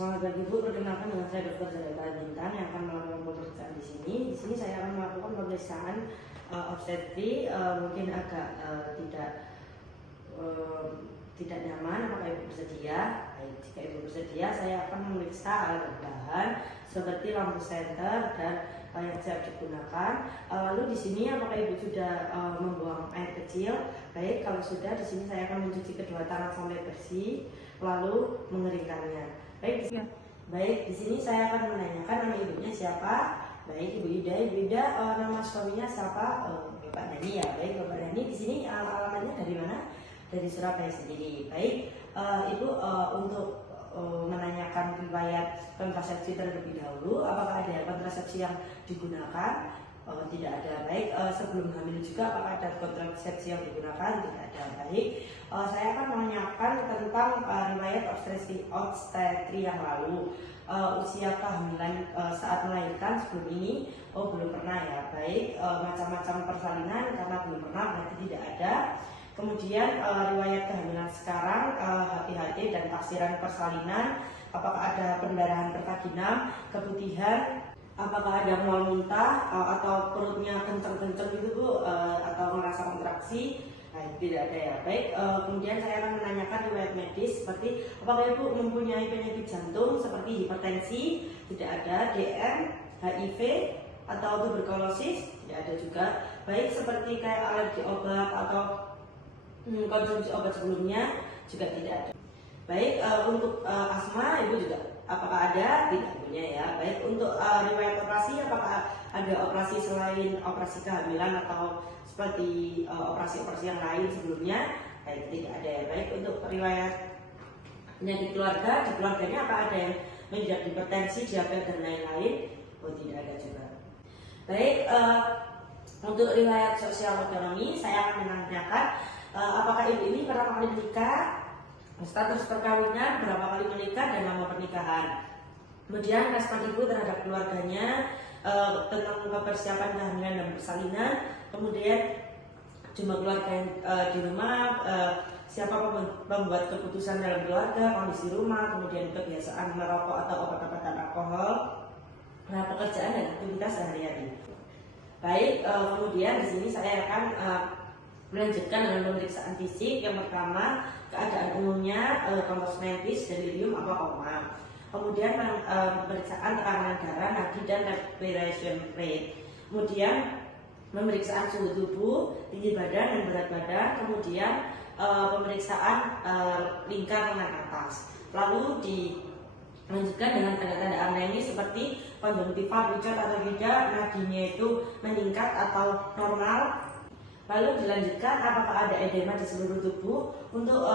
Selamat pagi Bu, perkenalkan dengan saya Dr. Zaleta Bintang yang akan melakukan pemeriksaan di sini. Di sini saya akan melakukan pemeriksaan obstetri, mungkin agak tidak nyaman. Apakah Ibu bersedia? Baik, jika Ibu bersedia, saya akan memeriksa alat bahan seperti lampu senter dan yang siap digunakan. Lalu di sini apakah Ibu sudah membuang air kecil? Baik, kalau sudah, di sini saya akan mencuci kedua tangan sampai bersih, lalu mengeringkannya. Baik, di sini saya akan menanyakan nama ibunya siapa. Baik, Ibu Ida. Ibu Ida, nama suaminya siapa? Bapak Dani ya. Baik, Bapak Dani. Di sini alamatnya dari mana? Dari Surabaya sendiri. Baik, Ibu untuk menanyakan riwayat kontrasepsi terlebih dahulu. Apakah ada kontrasepsi yang digunakan? Tidak ada. Baik, sebelum hamil juga apakah ada kontrasepsi yang digunakan? Tidak ada. Baik, saya akan menanyakan tentang riwayat obstetri yang lalu. Usia kehamilan saat melahirkan sebelum ini, belum pernah ya. Baik, macam-macam persalinan karena belum pernah berarti tidak ada. Kemudian riwayat kehamilan sekarang, HPHD dan taksiran persalinan, apakah ada pendarahan pervaginam, keputihan, apakah ada mual muntah atau perutnya kenceng-kenceng gitu Bu, atau merasa kontraksi? Nah, tidak ada ya. Baik, kemudian saya akan menanyakan riwayat medis seperti apakah Ibu mempunyai penyakit jantung seperti hipertensi? Tidak ada. DM, HIV atau tuberkulosis? Tidak ada juga. Baik, seperti kayak alergi obat atau konsumsi obat sebelumnya? Juga tidak ada. Baik, untuk asma Ibu juga apakah ada? Tidak punya ya. Baik, untuk riwayat operasi apakah ada operasi selain operasi kehamilan atau seperti operasi-operasi yang lain sebelumnya? Baik, tidak ada ya. Baik, untuk riwayat penyakit keluarga, di keluarganya apa ada yang menjadi hipertensi, diabetes dan lain-lain? Tidak ada juga. Baik, untuk riwayat sosial ekonomi saya akan menanyakan apakah ibu ini pertama kali menikah, status perkawinan, berapa kali menikah, dan nama pernikahan. Kemudian respon ibu terhadap keluarganya, tentang persiapan kehamilan dan persalinan. Kemudian jumlah keluarga yang di rumah, siapa pembuat keputusan dalam keluarga, kondisi rumah, kemudian kebiasaan merokok atau obat-obatan alkohol, pekerjaan dan aktivitas sehari-hari. Baik, kemudian di sini saya akan melanjutkan dengan pemeriksaan fisik. Yang pertama, keadaan umumnya, kompos mentis, delirium apa koma. Kemudian pemeriksaan tekanan darah, nadi dan respiration rate. Kemudian pemeriksaan suhu tubuh, tinggi badan dan berat badan. Kemudian pemeriksaan lingkar lengan atas. Lalu dilanjutkan dengan tanda-tanda anemis seperti konjungtiva pucat atau tidak, nadinya itu meningkat atau normal. Lalu dilanjutkan apakah ada edema di seluruh tubuh. Untuk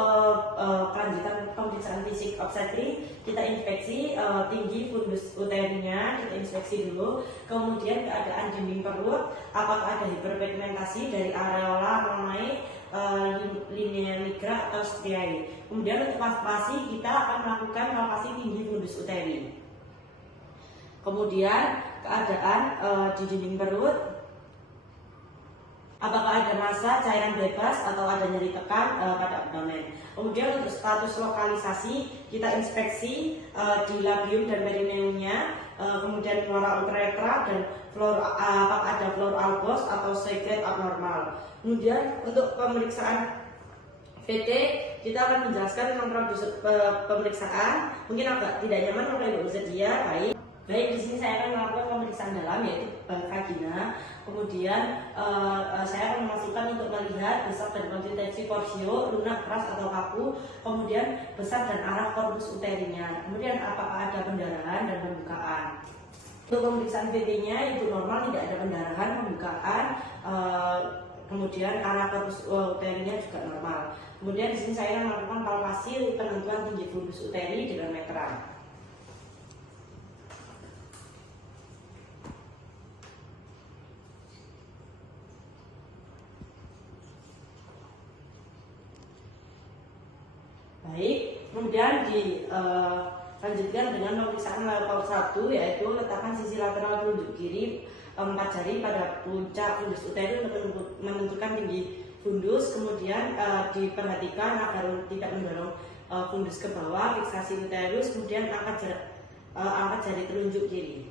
kelanjutan pemeriksaan fisik obstetri, kita inspeksi tinggi fundus uterinya, kita inspeksi dulu. Kemudian keadaan dinding perut, apakah ada hiperpigmentasi dari areola mengenai linea nigra atau striae. Kemudian untuk palpasi kita akan melakukan palpasi tinggi fundus uteri. Kemudian keadaan di dinding perut, apakah ada massa cairan bebas atau ada nyeri tekan pada abdomen. Kemudian untuk status lokalisasi kita inspeksi di labium dan perineumnya, kemudian flora ultraretra dan apakah ada flora albos atau secret abnormal. Kemudian untuk pemeriksaan VT kita akan menjelaskan tentang prosedur pemeriksaan. Mungkin agak tidak nyaman kalau Ibu bersedia. Baik, di sini saya akan melakukan pemeriksaan dalam yaitu vagina. Kemudian saya akan memastikan untuk melihat besar dan konsistensi porsio, lunak, keras atau kaku. Kemudian besar dan arah korpus uterinya. Kemudian apakah ada pendarahan dan pembukaan. Untuk pemeriksaan VT-nya itu normal, tidak ada pendarahan, pembukaan. Kemudian arah korpus uterinya juga normal. Kemudian di sini saya akan melakukan palpasi penentuan tinggi fundus uteri dengan meteran. Baik, kemudian dilanjutkan dengan pemeriksaan level 1 yaitu letakkan sisi lateral telunjuk kiri 4 jari pada puncak fundus uteri untuk menentukan tinggi fundus. Kemudian diperhatikan agar tidak mendorong fundus ke bawah, fiksasi uterus, kemudian angkat jari telunjuk kiri.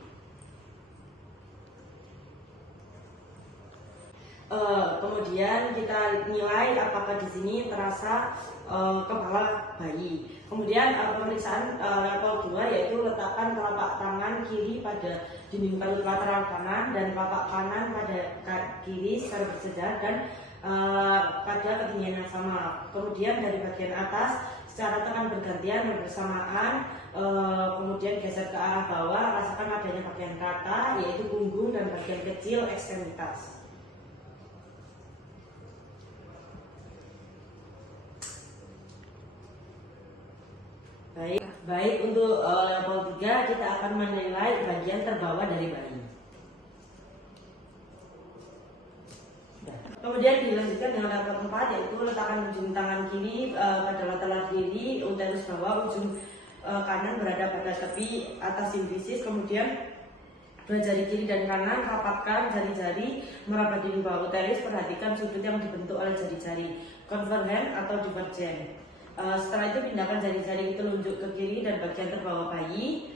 Kemudian kita nilai apakah di sini terasa kepala bayi. Kemudian pemeriksaan level 2 yaitu letakkan telapak tangan kiri pada dinding perut lateral kanan dan telapak kanan pada kiri secara bersejajar dan pada ketinggian yang sama. Kemudian dari bagian atas secara tekan bergantian dan bersamaan, kemudian geser ke arah bawah, rasakan adanya bagian rata yaitu punggung dan bagian kecil ekstremitas. Baik untuk level 3 kita akan menilai bagian terbawah dari bayi. Kemudian dilanjutkan dengan level 4 yaitu letakkan ujung tangan kiri pada lateral kiri, uterus bawah, ujung kanan berada pada tepi atas simfisis. Kemudian dua jari kiri dan kanan rapatkan jari-jari merapat di bawah uterus. Perhatikan sudut yang dibentuk oleh jari-jari, convergent atau divergent. Setelah itu pindahkan jari-jari telunjuk ke kiri dan bagian terbawah bayi,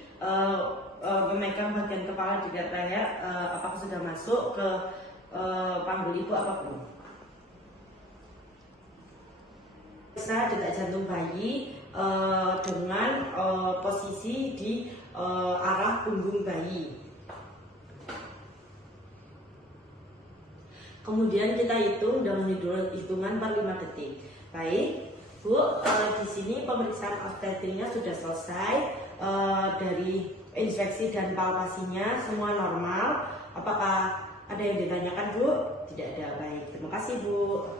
memegang bagian kepala di dekat leher, apakah sudah masuk ke panggul ibu apapun. Periksa detak jantung bayi dengan posisi di arah punggung bayi. Kemudian kita hitung dengan hitungan per 5 detik. Baik. Bu, di sini pemeriksaan obstetriknya sudah selesai. Dari inspeksi dan palpasinya semua normal. Apakah ada yang ditanyakan, Bu? Tidak ada. Baik, terima kasih, Bu.